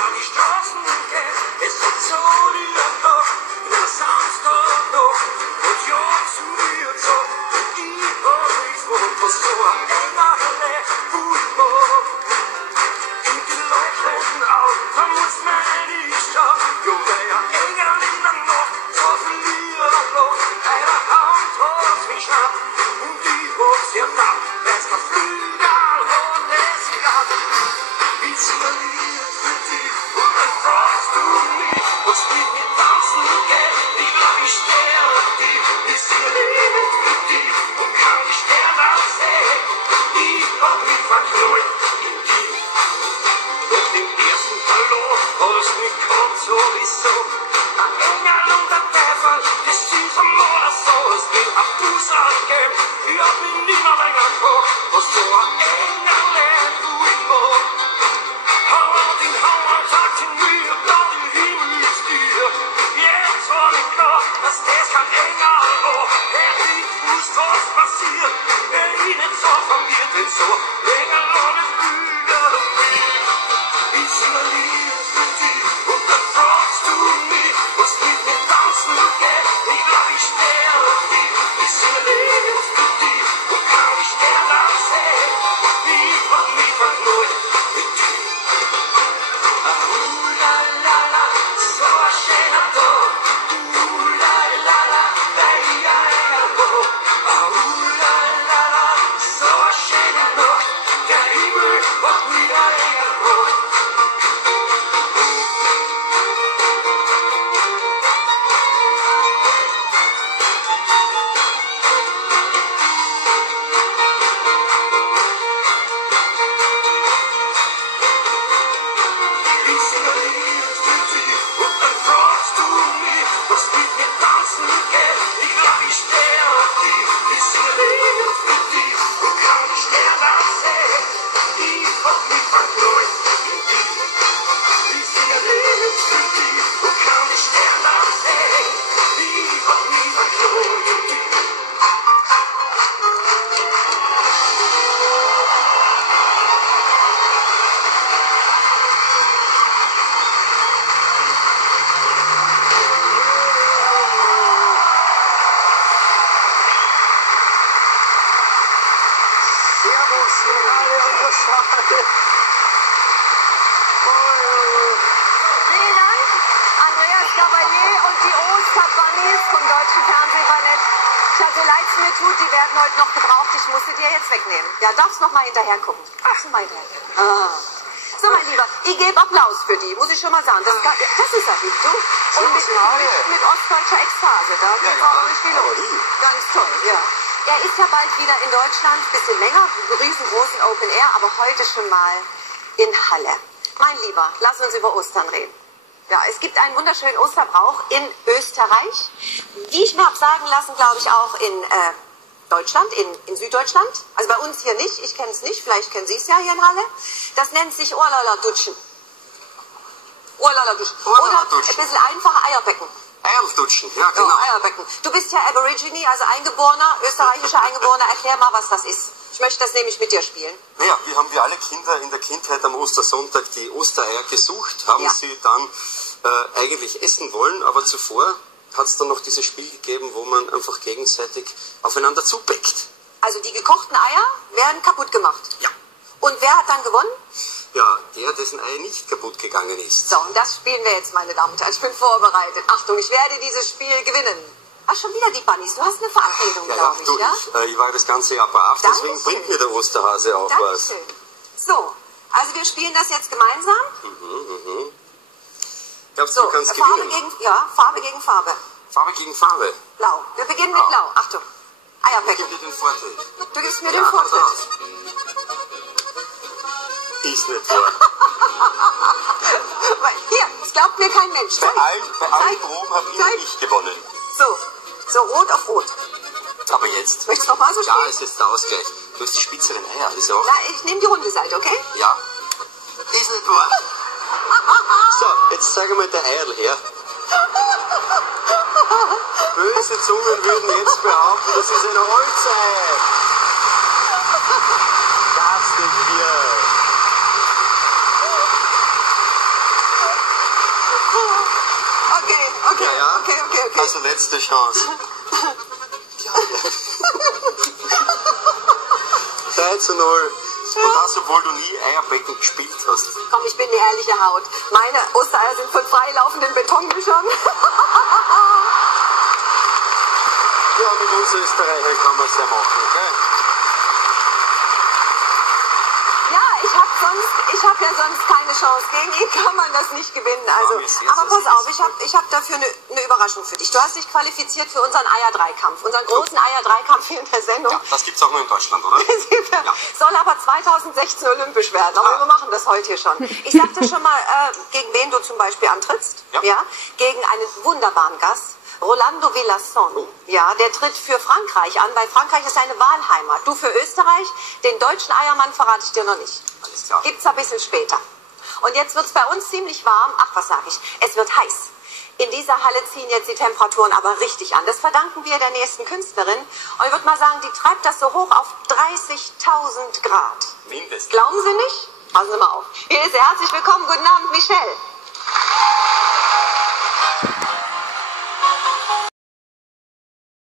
über die Straßen geht. Es ist so die Nacht, der Samstag noch. Und ja, zu mir so, und ich hab nichts von so ein enger Fußball. In die leuchtenden Augen, da muss man nicht schauen. Jo, wer enger in der Nacht, so verliert noch. Einer Hand hat mich schnapp, und ich hab's ja da, wenn's der Flügel hat, es gab. Ich sing ein Lied für dich, und dann fragst du mich, was mit mir tanzen geht. Ich glaub, ich sterbe auf dich, ich sing ein Lied für dich, und kann die Sterne sehen. Ich hab mich verknallt in dich. Doch im ersten Hallo hast mich gehabt sowieso. Ein Engel und ein Teufel, das sind einmal so. Es will ein Fuß angeben, ich hab mich nimmer länger gehabt, was so ein Engel tut mag. Hau den Hammer, sagt in mir, da den Himmel ist dir. Jetzt war ich klar, dass das kein Engel war. Hätte ich gewusst, was passiert, hätte ich nicht so verwirrt, denn so Engel ohne Flügel auf mich. Ich sing ein Lied für dich, und dann fragst du mich, was mit mir tanzen geht. Ich glaub, ich sterbe auf dich. Ich sing ein Lied für dich, und kann die Sterne sehen. Ich hab mich verknallt mit dir. La la la, so ein schöner Tag. La la la, bei Engelbruch. La la la, so ein schöner Nacht. Der Himmel macht wieder Engelbruch. Ich sing ein Lied für dich, und dann fragst du mich, was mit mir tanzen geht. Ich glaub, ich sterbe auf dich. Ich sing ein Lied für dich, und kann die Sterne sehen. Ich hab mich verknallt in dich. Ich sing ein Lied für dich, und kann die Sterne sehen. Ich hab mich verknallt in dich. Servus, Finale und das Vielen Dank, Andreas Cavalier und die Osterbunnies vom Deutschen Fernsehballett. Tja, so leid es mir tut, die werden heute noch gebraucht. Ich musste dir jetzt wegnehmen. Ja, darfst noch mal hinterher gucken. Ach, mal hinterher. So, mein Lieber, ich gebe Applaus für die, muss ich schon mal sagen. Das ist er, du. Und mit ostdeutscher Ekstase, da geht auch richtig los. Ganz toll, ja. Er ist ja bald wieder in Deutschland, bisschen länger, riesengroßen Open Air, aber heute schon mal in Halle. Mein Lieber, lass uns über Ostern reden. Ja, es gibt einen wunderschönen Osterbrauch in Österreich, die ich mir habe sagen lassen, glaube ich, auch in Deutschland, in Süddeutschland. Also bei uns hier nicht, ich kenne es nicht, vielleicht kennen Sie es ja hier in Halle. Das nennt sich Ohrlala-Dutschen. Ohrlala-Dutschen. Oder ein bisschen einfacher Eierbecken. Eierlutschen, ja genau. Oh, Eierbecken. Du bist ja Aborigine, also Eingeborener, österreichischer Eingeborener. Erklär mal, was das ist. Ich möchte das nämlich mit dir spielen. Naja, wir alle Kinder in der Kindheit am Ostersonntag die Ostereier gesucht, haben sie dann eigentlich essen wollen, aber zuvor hat es dann noch dieses Spiel gegeben, wo man einfach gegenseitig aufeinander zubeckt. Also die gekochten Eier werden kaputt gemacht. Ja. Und wer hat dann gewonnen? Ja, der, dessen Ei nicht kaputt gegangen ist. So, und das spielen wir jetzt, meine Damen und Herren. Ich bin vorbereitet. Achtung, ich werde dieses Spiel gewinnen. Ach, schon wieder die Bunnies. Du hast eine Verabredung, glaube ich, ja? Ich war das ganze Jahr brav, Dankeschön. Deswegen bringt mir der Osterhase auch Dankeschön. was. So, also wir spielen das jetzt gemeinsam. Glaubst So, du kannst Farbe gewinnen? Farbe gegen Farbe. Farbe gegen Farbe. Blau. Wir beginnen mit Blau. Achtung. Ich Eierpäckchen. gebe dir den Vortritt. Du gibst mir Ja, den Vortritt. pass auf. Ist nicht wahr. Hier, es glaubt mir kein Mensch. Bei allen Zeig. Proben habe Zeig. ich gewonnen. So rot auf rot. Aber jetzt. Möchtest du nochmal so Ja, spielen? es ist jetzt der Ausgleich. Du hast die spitzeren Eier, das ist auch. Na, ich nehme die runde Seite, okay? Ja. Ist nicht wahr. So, jetzt sag mal der Eierl her. Böse Zungen würden jetzt behaupten, das ist eine Holzei. Das nicht wir. Also letzte Chance. Ja. 3:0. Und das, obwohl du nie Eierbecken gespielt hast. Komm, ich bin die ehrliche Haut. Meine Ostereier sind von freilaufenden Betonmischern. Ja, mit uns Österreichern kann man es ja machen, gell? Ja, ich hab ja sonst keine Chance. Gegen ihn kann man das nicht gewinnen. Also, aber pass auf, ich hab dafür eine Überraschung für dich. Du hast dich qualifiziert für unseren Eier-Dreikampf, unseren großen Eier-Dreikampf hier in der Sendung. Ja, das gibt's auch nur in Deutschland, oder? Ja. Soll aber 2016 olympisch werden. Aber wir machen das heute hier schon. Ich sag dir schon mal, gegen wen du zum Beispiel antrittst. Ja? Gegen einen wunderbaren Gast. Rolando Villasson, ja, der tritt für Frankreich an, weil Frankreich ist seine Wahlheimat. Du für Österreich, den deutschen Eiermann verrate ich dir noch nicht. Alles klar. Gibt's ein bisschen später. Und jetzt wird's bei uns ziemlich warm. Ach, was sag ich? Es wird heiß. In dieser Halle ziehen jetzt die Temperaturen aber richtig an. Das verdanken wir der nächsten Künstlerin. Und ich würde mal sagen, die treibt das so hoch auf 30.000 Grad. Mindestens. Glauben Sie nicht? Passen Sie mal auf. Hier ist sie. Herzlich willkommen. Guten Abend, Michelle.